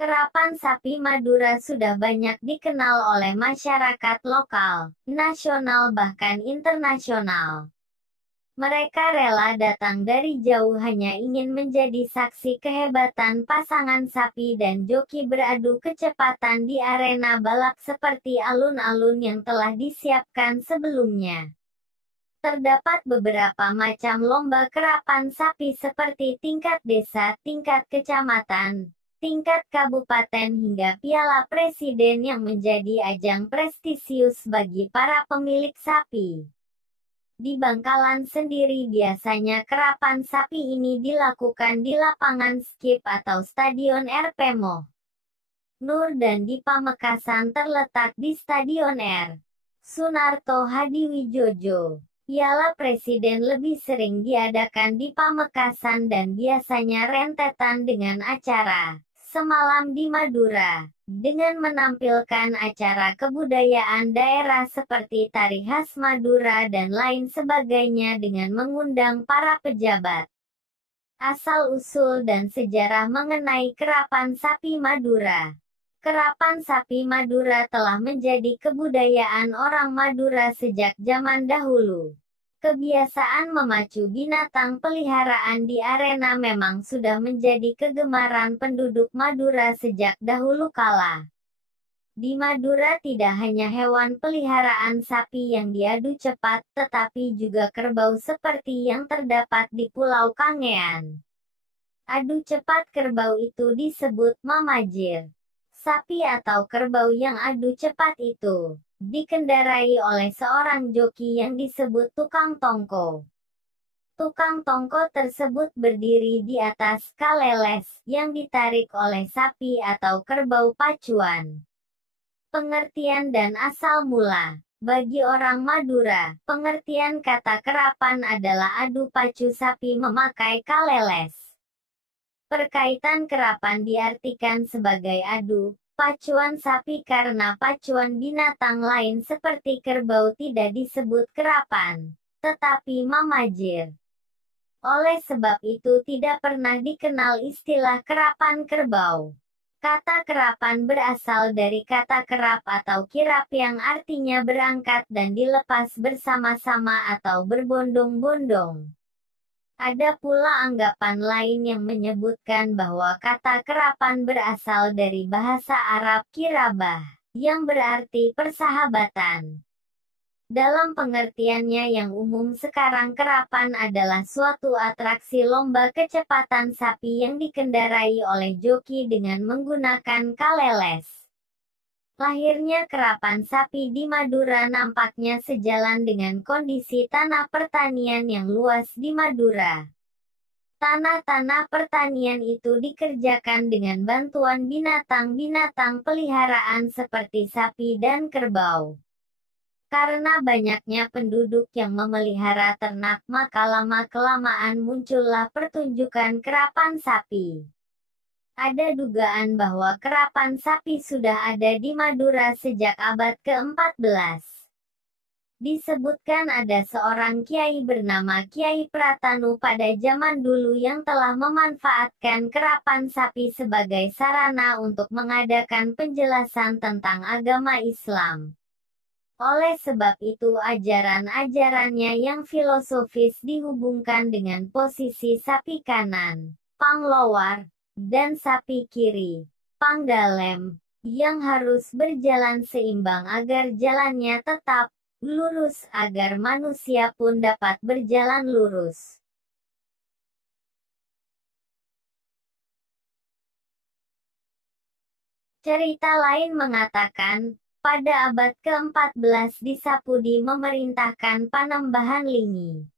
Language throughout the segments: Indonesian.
Kerapan sapi Madura sudah banyak dikenal oleh masyarakat lokal, nasional bahkan internasional. Mereka rela datang dari jauh hanya ingin menjadi saksi kehebatan pasangan sapi dan joki beradu kecepatan di arena balap seperti alun-alun yang telah disiapkan sebelumnya. Terdapat beberapa macam lomba kerapan sapi seperti tingkat desa, tingkat kecamatan, tingkat kabupaten hingga Piala Presiden yang menjadi ajang prestisius bagi para pemilik sapi. Di Bangkalan sendiri biasanya kerapan sapi ini dilakukan di lapangan skip atau Stadion RP Nur dan di Pamekasan terletak di Stadion R. Sunarto Hadiwijojo. Piala Presiden lebih sering diadakan di Pamekasan dan biasanya rentetan dengan acara Semalam di Madura, dengan menampilkan acara kebudayaan daerah seperti tari khas Madura dan lain sebagainya dengan mengundang para pejabat. Asal-usul dan sejarah mengenai kerapan sapi Madura. Kerapan sapi Madura telah menjadi kebudayaan orang Madura sejak zaman dahulu. Kebiasaan memacu binatang peliharaan di arena memang sudah menjadi kegemaran penduduk Madura sejak dahulu kala. Di Madura tidak hanya hewan peliharaan sapi yang diadu cepat, tetapi juga kerbau seperti yang terdapat di Pulau Kangean. Adu cepat kerbau itu disebut mamajir. Sapi atau kerbau yang adu cepat itu dikendarai oleh seorang joki yang disebut tukang tongko. Tukang tongko tersebut berdiri di atas kaleles yang ditarik oleh sapi atau kerbau pacuan. Pengertian dan asal mula. Bagi orang Madura, pengertian kata kerapan adalah adu pacu sapi memakai kaleles. Perkaitan kerapan diartikan sebagai adu pacuan sapi karena pacuan binatang lain seperti kerbau tidak disebut kerapan, tetapi mamajir. Oleh sebab itu tidak pernah dikenal istilah kerapan kerbau. Kata kerapan berasal dari kata kerap atau kirap yang artinya berangkat dan dilepas bersama-sama atau berbondong-bondong. Ada pula anggapan lain yang menyebutkan bahwa kata kerapan berasal dari bahasa Arab kirabah, yang berarti persahabatan. Dalam pengertiannya yang umum sekarang kerapan adalah suatu atraksi lomba kecepatan sapi yang dikendarai oleh joki dengan menggunakan kaleles. Lahirnya kerapan sapi di Madura nampaknya sejalan dengan kondisi tanah pertanian yang luas di Madura. Tanah-tanah pertanian itu dikerjakan dengan bantuan binatang-binatang peliharaan seperti sapi dan kerbau. Karena banyaknya penduduk yang memelihara ternak, maka lama-kelamaan muncullah pertunjukan kerapan sapi. Ada dugaan bahwa kerapan sapi sudah ada di Madura sejak abad ke-14. Disebutkan ada seorang kiai bernama Kiai Pratanu pada zaman dulu yang telah memanfaatkan kerapan sapi sebagai sarana untuk mengadakan penjelasan tentang agama Islam. Oleh sebab itu ajaran-ajarannya yang filosofis dihubungkan dengan posisi sapi kanan, panglowar, dan sapi kiri, pangdalem, yang harus berjalan seimbang agar jalannya tetap lurus agar manusia pun dapat berjalan lurus. Cerita lain mengatakan, pada abad ke-14 Disapudi memerintahkan Panembahan Lingi.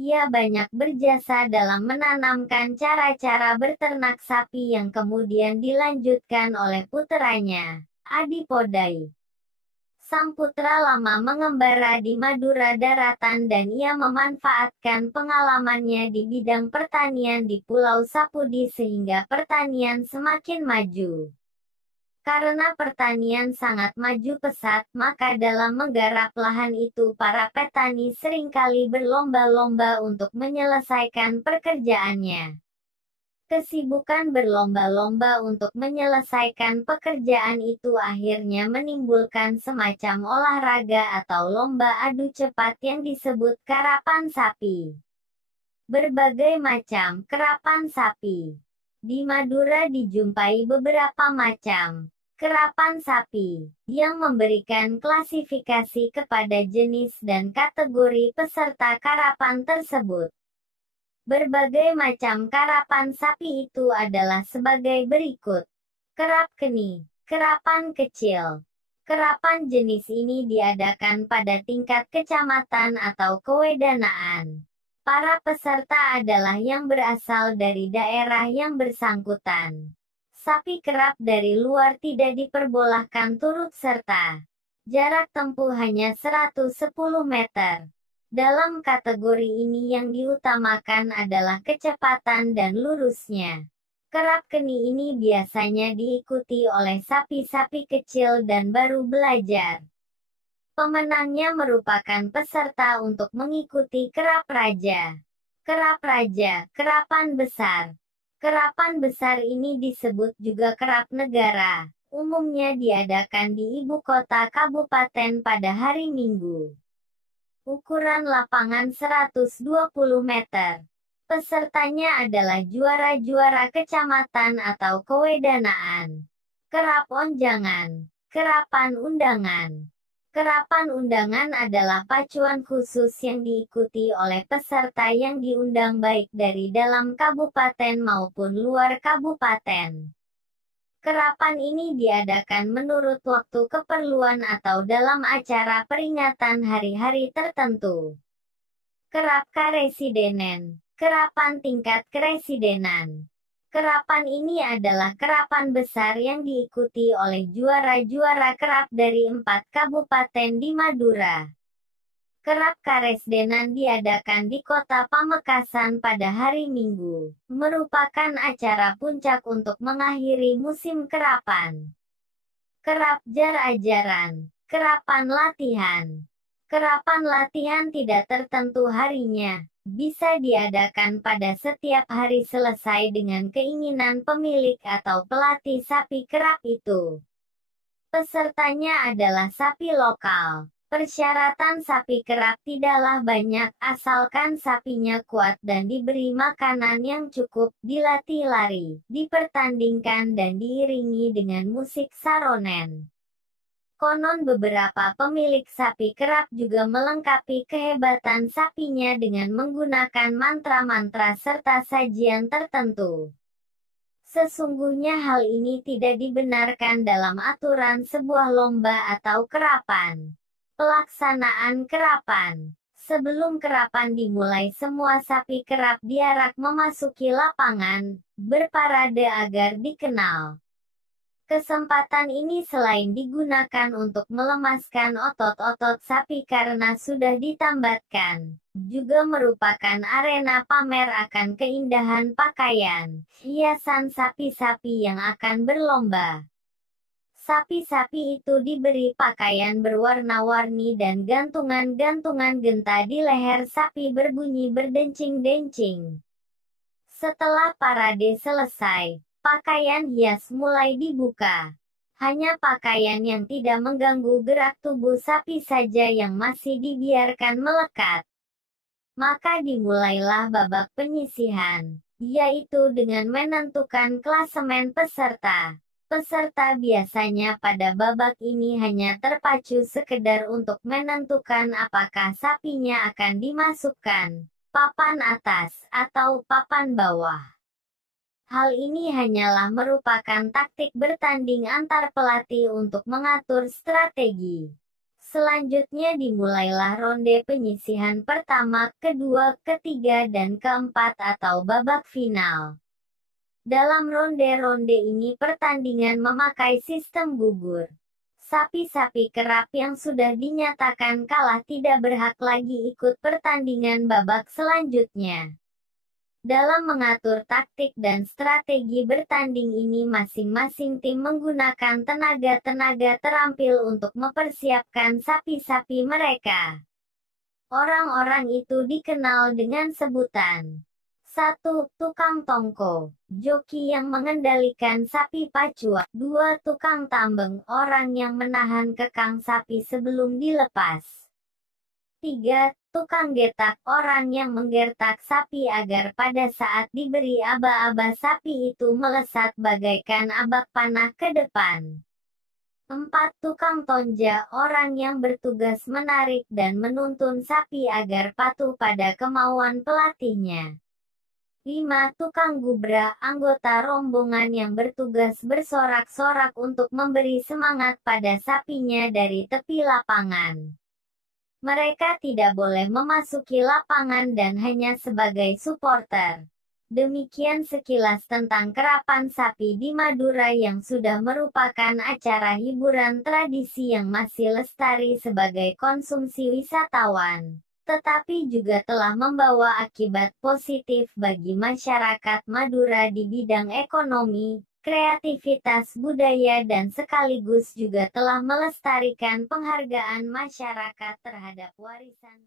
Ia banyak berjasa dalam menanamkan cara-cara berternak sapi yang kemudian dilanjutkan oleh puteranya, Adipodai. Sang putra lama mengembara di Madura Daratan dan ia memanfaatkan pengalamannya di bidang pertanian di Pulau Sapudi sehingga pertanian semakin maju. Karena pertanian sangat maju pesat, maka dalam menggarap lahan itu para petani seringkali berlomba-lomba untuk menyelesaikan pekerjaannya. Kesibukan berlomba-lomba untuk menyelesaikan pekerjaan itu akhirnya menimbulkan semacam olahraga atau lomba adu cepat yang disebut karapan sapi. Berbagai macam karapan sapi. Di Madura dijumpai beberapa macam karapan sapi, yang memberikan klasifikasi kepada jenis dan kategori peserta karapan tersebut. Berbagai macam karapan sapi itu adalah sebagai berikut. Kerap keni, karapan kecil. Karapan jenis ini diadakan pada tingkat kecamatan atau kewedanaan. Para peserta adalah yang berasal dari daerah yang bersangkutan. Sapi kerap dari luar tidak diperbolehkan turut serta. Jarak tempuh hanya 110 meter. Dalam kategori ini yang diutamakan adalah kecepatan dan lurusnya. Kerap keni ini biasanya diikuti oleh sapi-sapi kecil dan baru belajar. Pemenangnya merupakan peserta untuk mengikuti kerap raja. Kerap raja, kerapan besar. Kerapan besar ini disebut juga kerap negara. Umumnya diadakan di ibu kota kabupaten pada hari Minggu. Ukuran lapangan 120 meter. Pesertanya adalah juara-juara kecamatan atau kewedanaan. Kerap onjangan. Kerapan undangan. Kerapan undangan adalah pacuan khusus yang diikuti oleh peserta yang diundang baik dari dalam kabupaten maupun luar kabupaten. Kerapan ini diadakan menurut waktu keperluan atau dalam acara peringatan hari-hari tertentu. Kerap karesidenen, kerapan tingkat keresidenan. Kerapan ini adalah kerapan besar yang diikuti oleh juara-juara kerap dari 4 kabupaten di Madura. Kerap karesdenan diadakan di kota Pamekasan pada hari Minggu, merupakan acara puncak untuk mengakhiri musim kerapan. Kerap jar-ajaran, kerapan latihan. Kerapan latihan tidak tertentu harinya, bisa diadakan pada setiap hari selesai dengan keinginan pemilik atau pelatih sapi kerap itu. Pesertanya adalah sapi lokal. Persyaratan sapi kerap tidaklah banyak, asalkan sapinya kuat dan diberi makanan yang cukup, dilatih lari, dipertandingkan dan diiringi dengan musik saronen. Konon beberapa pemilik sapi kerap juga melengkapi kehebatan sapinya dengan menggunakan mantra-mantra serta sajian tertentu. Sesungguhnya hal ini tidak dibenarkan dalam aturan sebuah lomba atau kerapan. Pelaksanaan kerapan. Sebelum kerapan dimulai, semua sapi kerap diarak memasuki lapangan, berparade agar dikenal. Kesempatan ini selain digunakan untuk melemaskan otot-otot sapi karena sudah ditambatkan, juga merupakan arena pamer akan keindahan pakaian, hiasan sapi-sapi yang akan berlomba. Sapi-sapi itu diberi pakaian berwarna-warni dan gantungan-gantungan genta di leher sapi berbunyi berdencing-dencing. Setelah parade selesai, pakaian hias mulai dibuka. Hanya pakaian yang tidak mengganggu gerak tubuh sapi saja yang masih dibiarkan melekat. Maka dimulailah babak penyisihan, yaitu dengan menentukan klasemen peserta. Peserta biasanya pada babak ini hanya terpacu sekedar untuk menentukan apakah sapinya akan dimasukkan papan atas atau papan bawah. Hal ini hanyalah merupakan taktik bertanding antar pelatih untuk mengatur strategi. Selanjutnya dimulailah ronde penyisihan pertama, kedua, ketiga, dan keempat atau babak final. Dalam ronde-ronde ini pertandingan memakai sistem gugur. Sapi-sapi kerap yang sudah dinyatakan kalah tidak berhak lagi ikut pertandingan babak selanjutnya. Dalam mengatur taktik dan strategi bertanding ini masing-masing tim menggunakan tenaga-tenaga terampil untuk mempersiapkan sapi-sapi mereka. Orang-orang itu dikenal dengan sebutan 1. Tukang tongko, joki yang mengendalikan sapi pacuan. 2. Tukang tambeng, orang yang menahan kekang sapi sebelum dilepas. 3. Tukang getak, orang yang menggertak sapi agar pada saat diberi aba-aba sapi itu melesat bagaikan abak panah ke depan. 4. Tukang tonja, orang yang bertugas menarik dan menuntun sapi agar patuh pada kemauan pelatihnya. 5. Tukang gubra, anggota rombongan yang bertugas bersorak-sorak untuk memberi semangat pada sapinya dari tepi lapangan. Mereka tidak boleh memasuki lapangan dan hanya sebagai supporter. Demikian sekilas tentang kerapan sapi di Madura yang sudah merupakan acara hiburan tradisi yang masih lestari sebagai konsumsi wisatawan, tetapi juga telah membawa akibat positif bagi masyarakat Madura di bidang ekonomi, kreativitas budaya dan sekaligus juga telah melestarikan penghargaan masyarakat terhadap warisan